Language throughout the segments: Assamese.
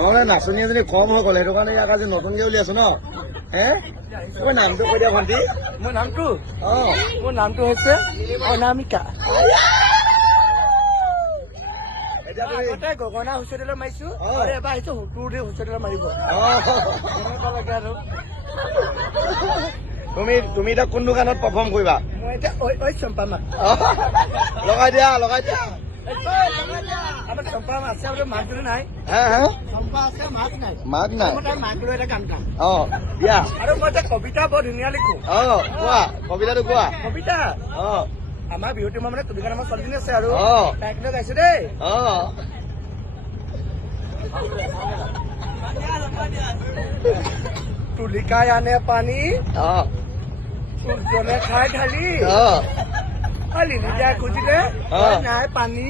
আমাৰ নাচনী এজনী কম হৈ গ'ল, সেইটো কাৰণে ইয়াক আজি নতুনকে উলিয়াইছো ন। তোমাৰ নামটো কৈ দিয়া ভণ্টি। মোৰ নামটো হৈছে অনামিকা। আগতে গগনা হুঁচৰিলৈ মাৰিছো আৰু এবাৰ আহিছো হুতুৰ হুঁচৰিলৈ মাৰিব এনেকুৱা লাগে আৰু। তুমি এতিয়া কোন দোকানত পাৰফৰ্ম কৰিবা? মই এতিয়া ঐ চম্পা মা লগাই দিয়া আমাৰ চম্পা মা আছে আৰু মাক নাই। চম্পা আছে মাক নাই। মাক নাই, তাৰ মাক লৈ এটা গান গাম। দিয়া। আৰু মই এতিয়া কবিতা বৰ ধুনীয়া লিখো। কোৱা কবিতাটো কোৱা। কবিতা অ আমাৰ বিহুটি মই মানে তুমিকান আমাৰ ছোৱালীজনী আছে আৰু অ তাইক লৈ গাইছো দেই। তুলিকাই আনে পানী সূৰ্যলে খাই ঢালি লিলি যায় খুজিলে নাই পানী।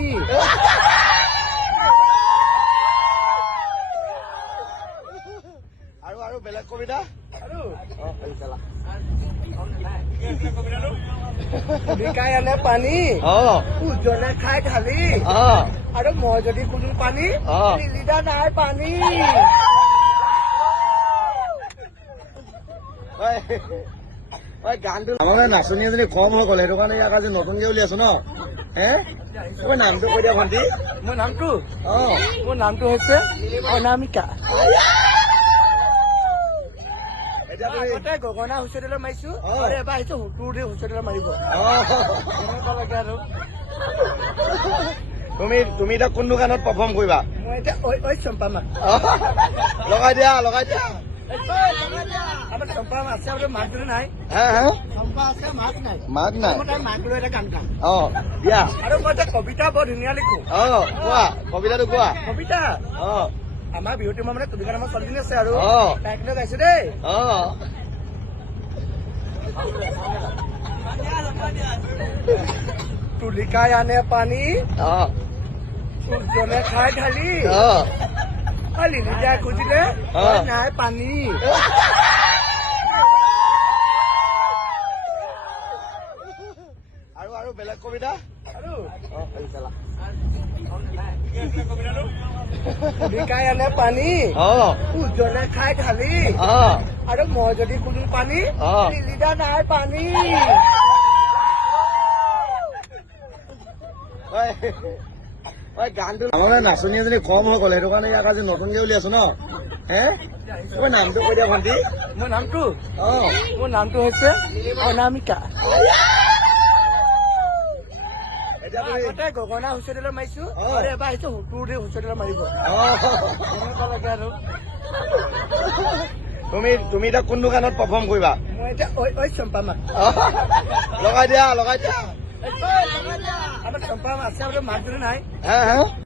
আৰু বেলেগ কবিতা আৰু তুলিকাই আনে পানী সূৰ্যলে খাই ঢালি আৰু মই যদি খুজো পানী লিলিদা নাই পানী। গানটো আমাৰ নাচনী এজনী কম হৈ গ'ল, সেইটো কাৰণে ইয়াক আজি নতুনকে উলিয়াইছো ন। তোমাৰ নামটো কৈ দিয়া ভণ্টি। মোৰ নামটো হৈছে অনামিকা। আগতে গগনা হুঁচৰিলৈ মাৰিছো আৰু এবাৰ আহিছো হুতুৰ হুঁচৰিলৈ মাৰিব এনেকুৱা লাগে আৰু। তুমি এতিয়া কোন দোকানত পাৰফৰ্ম কৰিবা? মই এতিয়া ঐ চম্পা মা লগাই দিয়া আমাৰ চম্পা মা আছে আৰু মাক নাই। চম্পা আছে মাক নাই। মাক নাই, তাৰ মাক লৈ এটা গান গাম। দিয়া। আৰু মই এতিয়া কবিতা বৰ ধুনীয়া লিখো। কোৱা কবিতাটো কোৱা। কবিতা আমাৰ বিহুটি মই মানে তুমিকান আমাৰ ছোৱালীজনী আছে আৰু তাইক লৈ গাইছো দেই। তুলিকাই আনে পানী সূৰ্যলে খাই ঢালি লিলি যায় খুজিলে নাই পানী। আৰু বেলেগ কবিতা আৰু তুলিকাই আনে পানী সূৰ্যলে খাই ঢালি আৰু মই যদি খুজো পানী লিলিদা নাই পানী। গানটো আমাৰ নাচনী এজনী কম হৈ গ'ল, সেইটো কাৰণে ইয়াক আজি নতুনকে উলিয়াইছো ন। তোমাৰ নামটো কৈ দিয়া ভণ্টি। মোৰ নামটো হৈছে অনামিকা। আগতে গগনা হুঁচৰিলৈ মাৰিছো আৰু এবাৰ আহিছো হুতুৰ হুঁচৰিলৈ মাৰিব এনেকুৱা লাগে আৰু। তুমি এতিয়া কোন দোকানত পাৰফৰ্ম কৰিবা? মই এতিয়া ঐ চম্পা মা লগাই দিয়া আমাৰ চম্পা মা আছে আৰু মাক নাই।